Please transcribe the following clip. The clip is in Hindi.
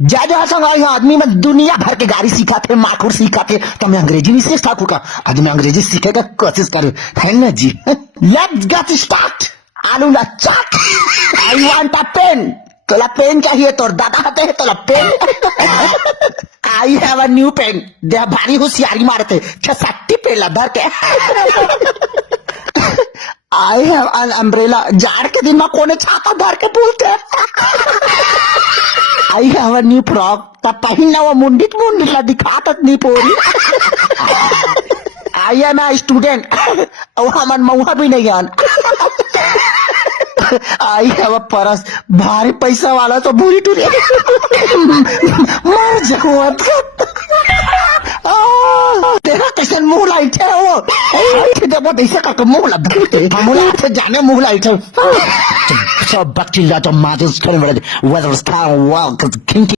जहाँ संग आई आदमी में दुनिया भर के गाड़ी सीखा थे, माखुर सीखा थे, तो मैं अंग्रेजी नहीं सीख ठाकुर का। आज मैं अंग्रेजी सीखे का कोशिश करूँ, है ना जी। Let's get start. आलू ना चाट। I want a pen. तोला पेन चाहिए, तोर दादा हाथे है तोला pen. I have a new pen. दे भारी होशियारी मारते 6-7 पेला धर के। I have an umbrella. जाड़ के दिन में कोने छाता धर के बोलते हैं। I have a new frock. तब पहिन वो मुंडित ला दिखात नहीं पोरी। I am a student. और हमन मऊहा भी नहीं आन। I have a purse. भारी पैसा वाला तो बुरी टूरी। मर जाऊँ तेरा कैसे मुंह लाइट है वो। जब ऐसे का मुंह लगते मुंह जाने मुंह लाइट है। So back to that, Madison, whether it's kind of well,